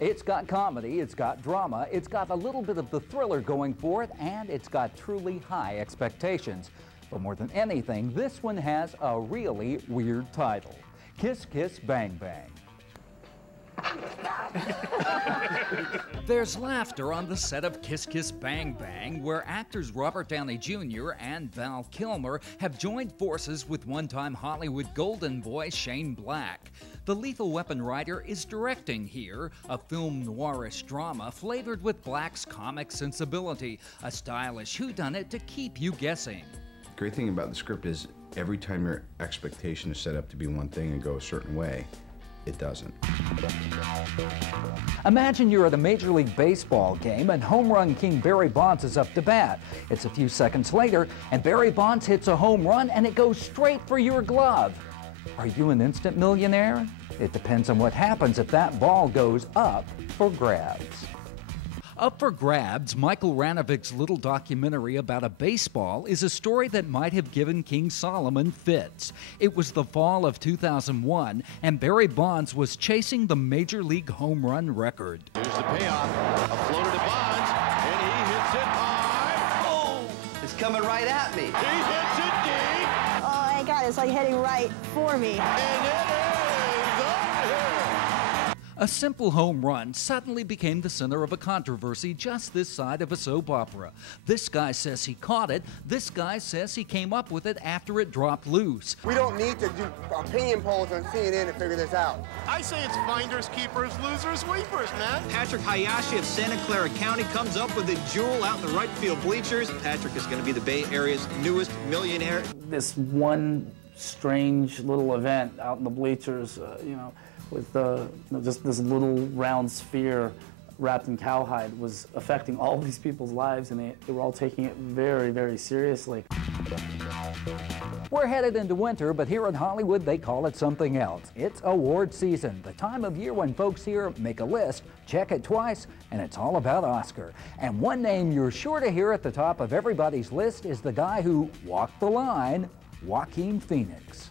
It's got comedy, it's got drama, it's got a little bit of the thriller going for it, and it's got truly high expectations. But more than anything, this one has a really weird title: Kiss Kiss Bang Bang. There's laughter on the set of Kiss Kiss Bang Bang, where actors Robert Downey Jr. and Val Kilmer have joined forces with one-time Hollywood golden boy Shane Black. The Lethal Weapon writer is directing here, a film noirish drama flavored with Black's comic sensibility, a stylish whodunit to keep you guessing. The great thing about the script is every time your expectation is set up to be one thing and go a certain way, it doesn't. Imagine you're at a Major League Baseball game and home run king Barry Bonds is up to bat. It's a few seconds later, and Barry Bonds hits a home run and it goes straight for your glove. Are you an instant millionaire? It depends on what happens if that ball goes up for grabs. Up for Grabs, Michael Ranovich's little documentary about a baseball, is a story that might have given King Solomon fits. It was the fall of 2001, and Barry Bonds was chasing the Major League home run record. Here's the payoff. A floater to Bonds, and he hits it high. Oh! It's coming right at me. He hits it deep. Oh my God, it's like heading right for me. And it is up here. A simple home run suddenly became the center of a controversy just this side of a soap opera. This guy says he caught it. This guy says he came up with it after it dropped loose. We don't need to do opinion polls on CNN to figure this out. I say it's finders, keepers, losers, weepers, man. Patrick Hayashi of Santa Clara County comes up with a jewel out in the right field bleachers. Patrick is going to be the Bay Area's newest millionaire. This one strange little event out in the bleachers, with just this little round sphere wrapped in cowhide was affecting all these people's lives, and they were all taking it very, very seriously. We're headed into winter, but here in Hollywood they call it something else. It's award season, the time of year when folks here make a list, check it twice, and it's all about Oscar. And one name you're sure to hear at the top of everybody's list is the guy who walked the line, Joaquin Phoenix.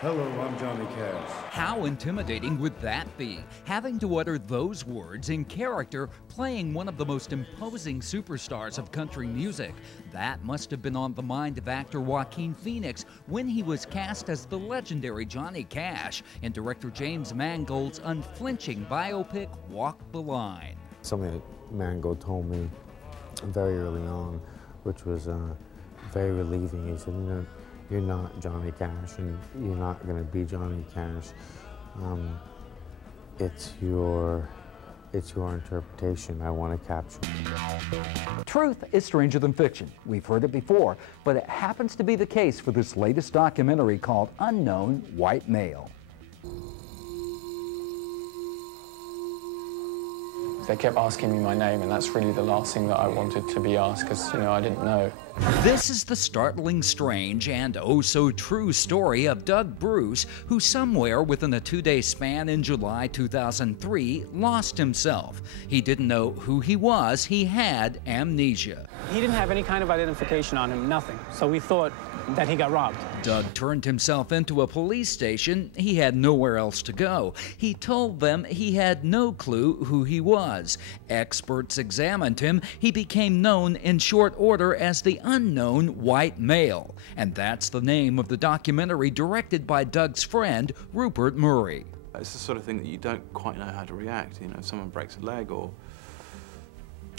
Hello, I'm Johnny Cash. How intimidating would that be? Having to utter those words in character, playing one of the most imposing superstars of country music. That must have been on the mind of actor Joaquin Phoenix when he was cast as the legendary Johnny Cash in director James Mangold's unflinching biopic, Walk the Line. Something that Mangold told me very early on, which was very relieving. He said, you're not Johnny Cash, and you're not going to be Johnny Cash. It's your interpretation I want to capture. Truth is stranger than fiction. We've heard it before, but it happens to be the case for this latest documentary called Unknown White Male. They kept asking me my name, and that's really the last thing that I wanted to be asked, because, I didn't know. This is the startling, strange, and oh-so-true story of Doug Bruce, who somewhere within a 2-day span in July 2003 lost himself. He didn't know who he was. He had amnesia. He didn't have any kind of identification on him, nothing. So we thought that he got robbed. Doug turned himself into a police station. He had nowhere else to go. He told them he had no clue who he was. Experts examined him. He became known in short order as the Unknown White Male. And that's the name of the documentary directed by Doug's friend, Rupert Murray. It's the sort of thing that you don't quite know how to react. If someone breaks a leg or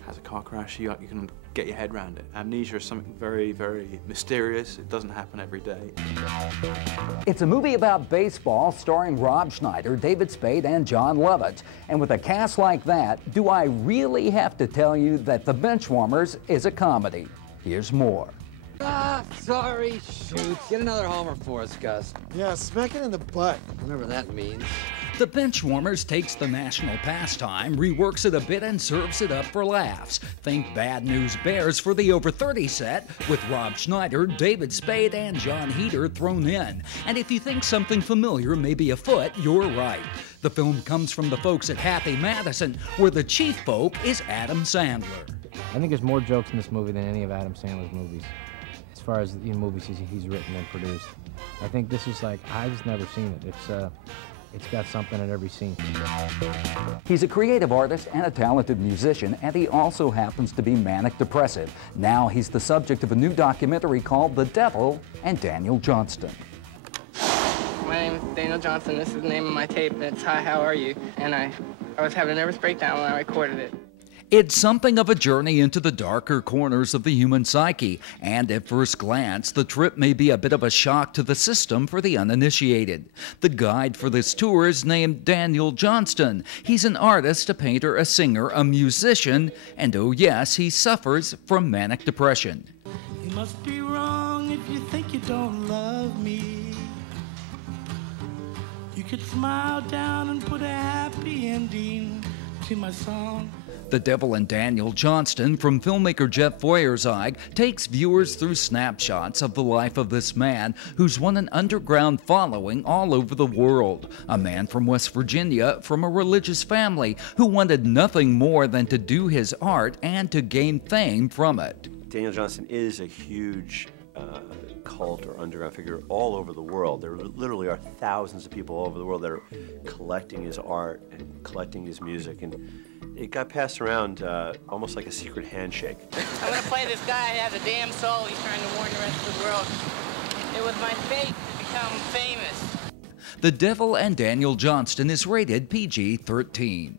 has a car crash, you can get your head around it. Amnesia is something very, very mysterious. It doesn't happen every day. It's a movie about baseball starring Rob Schneider, David Spade, and John Lovitz. And with a cast like that, do I really have to tell you that The Benchwarmers is a comedy? Here's more. Ah, sorry, shoot. Get another homer for us, Gus. Yeah, smack it in the butt. Whatever that means. The Benchwarmers takes the national pastime, reworks it a bit, and serves it up for laughs. Think Bad News Bears for the over 30 set, with Rob Schneider, David Spade, and John Heder thrown in. And if you think something familiar may be afoot, you're right. The film comes from the folks at Happy Madison, where the chief folk is Adam Sandler. I think there's more jokes in this movie than any of Adam Sandler's movies, as far as movies he's written and produced. I think this is like, I've just never seen it. It's got something at every scene. He's a creative artist and a talented musician, and he also happens to be manic depressive. Now he's the subject of a new documentary called The Devil and Daniel Johnston. My name is Daniel Johnston. This is the name of my tape, and it's Hi, How Are You? And I was having a nervous breakdown when I recorded it. It's something of a journey into the darker corners of the human psyche, and at first glance, the trip may be a bit of a shock to the system for the uninitiated. The guide for this tour is named Daniel Johnston. He's an artist, a painter, a singer, a musician, and oh yes, he suffers from manic depression. You must be wrong if you think you don't love me. You could smile down and put a happy ending to my song. The Devil and Daniel Johnston from filmmaker Jeff Feuerzweig takes viewers through snapshots of the life of this man who's won an underground following all over the world. A man from West Virginia from a religious family who wanted nothing more than to do his art and to gain fame from it. Daniel Johnston is a huge cult or underground figure all over the world. There literally are thousands of people all over the world that are collecting his art and collecting his music, and it got passed around almost like a secret handshake. I'm gonna play this guy who has a damn soul. He's trying to warn the rest of the world. It was my fate to become famous. The Devil and Daniel Johnston is rated PG-13.